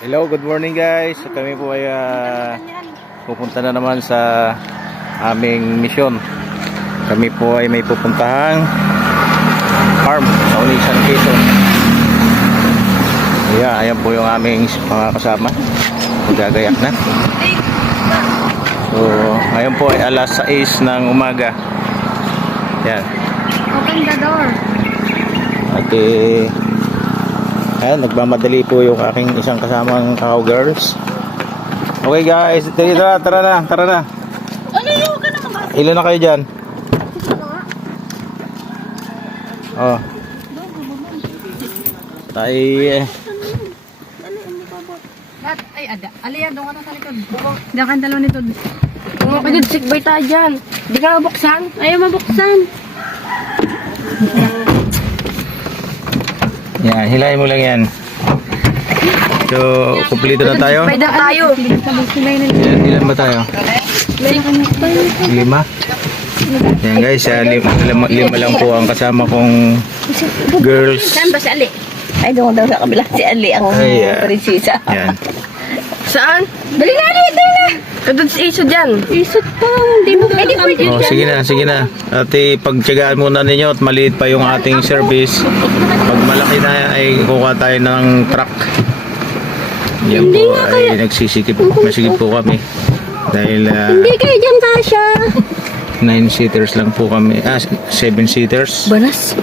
Hello, good morning guys. Kami po ay pupunta na naman sa aming misyon. Kami po ay may pupuntahang farm sa Onisan, Quezon. Ayan po yung aming mga kasama. Magagayak na. So, ngayon po ay alas 6 ng umaga. Yan. Open the door. At ayan, nagmamadali po yung aking isang kasamang cowgirls. Okay guys, tara na. Ilan na kayo dyan? Oh. Tayo Ay, ada. Aliya, doon ka na sa likod. Diyan ka dalawa nito. Pinagsigbay tayo dyan. Di ka mabuksan? Ayaw mabuksan. yan, hilahin mo lang yan. So, kumpleto na tayo. Pwede tayo. Ilan ba tayo? 5? Yan guys, lima lang po ang kasama kong girls. Saan ba si Ali? Ay, doon daw sa kabila. Si Ali ang prinsesa. Yan. Saan? Dali na, Ali. Dali na. Kadun si Isod dyan. Isod pa. Hindi mo pwede pwede. Oh, sige na. At pagtyagaan muna ninyo at maliit pa yung ating service. Pag malaki na ay kukuha tayo ng truck. Yan po ay nagsisikip po kami. Dahil Hindi kayo dyan, Tasha. 9-seaters lang po kami. 7-seaters. Banas.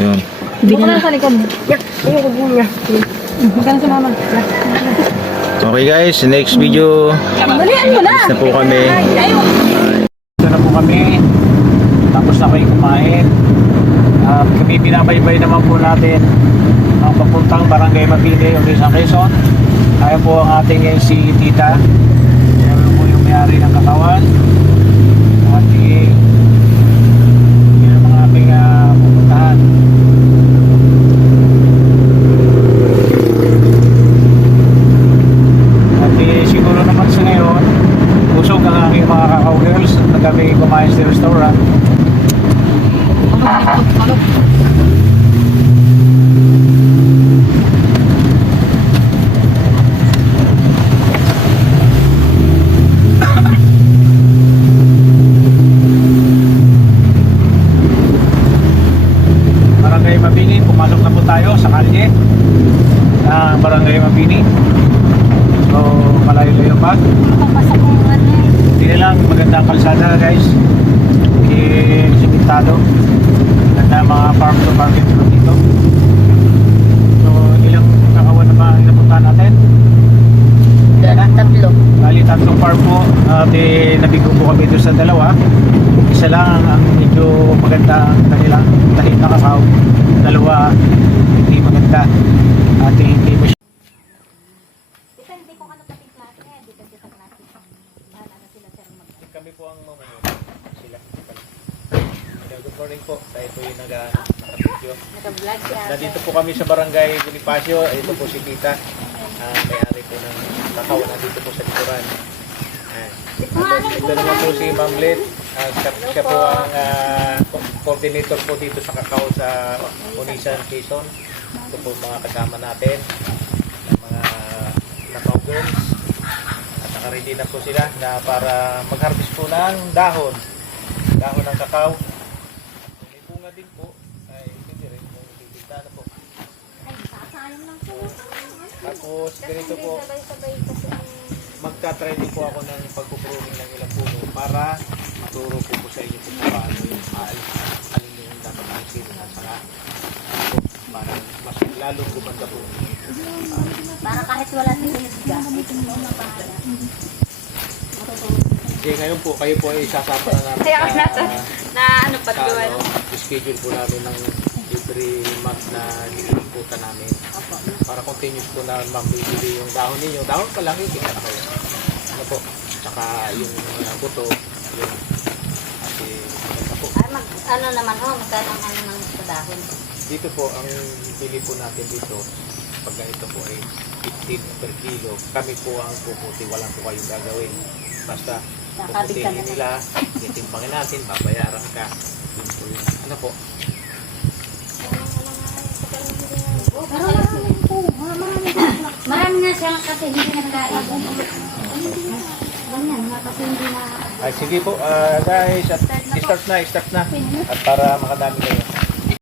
Yun. Buka na sa likod. Buka na sa mama. Okay guys, next video. Balian mo na. Alis na po kami. Ito na po kami. Tapos na kayo kumain. Kami binabaybay naman po natin ang papuntang Barangay Mapili, Onisan, Quezon. Kaya po ang ating si Tita. Kaya po yung may-ari ng katawan. Ating yung mga aming pupuntahan. At siguro naman sa ngayon, busog ang aking mga kakao-girls na kami kumain sa restaurant. Barangay Mabini, pumasok na po tayo sa kalye ng Barangay Mabini. So, malayo-layo pa. Hindi na lang maganda ang kalsada guys. Simentado. Ganda mga farm to market dito. So, ilang kakawan na ba ang napuntahan natin? Tatlo. Bali, tatlong farm po. At nabigo po kami doon sa dalawa. Isa lang ang medyo maganda ang kanilang tahim na kakao. Dalawa, hindi maganda. At hindi mo siya. Depende kung ano pati klase. Depende sa klase. Bahala na sila sir mag- Kami po ang mamunod. Sila. Good morning po. Tayo po yung nag-video. Naka-vlog siya. Nandito po kami sa Barangay Bonifacio. Ito po si Tita. May-ari po ng kakao. Nandito po sa likuran. Ito naman po si Ma'am Lit. Siya po ang coordinator po dito sa kakao sa Onisan, Quezon. Ito po mga kasama natin. Mga kakao girls. At nakaready na po sila na para mag-harvest po ng dahon. Dahon ng kakao. May bunga din po. Ay, hindi rin kung bibigta na po. Ay, sasayang lang po. Tapos, ganito po. Sabay-sabay kasi ang... Magta-try din po ako ng pagpupruning ng ilang puno para maturo po sa inyo kung paano yung alin yung dapat alisin at saka para mas lalong gumanda po. Para kahit wala si Hesga, ito mo na para. Okay, ngayon po, kayo po ay sasama na namin Na ano pa sa schedule po namin ng every month na nililiputan namin. Para continuous po na mambibili yung dahon ninyo. Dahon pa lang yung tingnan kayo. Ano po? Saka yung buto. Yun. Kasi maganda po. Ay, ano naman magkano ang ano ng dahon. Dito po, ang bili po natin dito, pag ganito po ay 15 per kilo. Kami po ang puputi. Wala po kayong gagawin. Basta puputihin nila, titimpangin natin, babayaran ka. Yun po yun. Ano po? Marami na Siya nga kasi hindi nagkain. Ganyan, nga kasi hindi na... Sige po, guys, at start na. At para makadami kayo.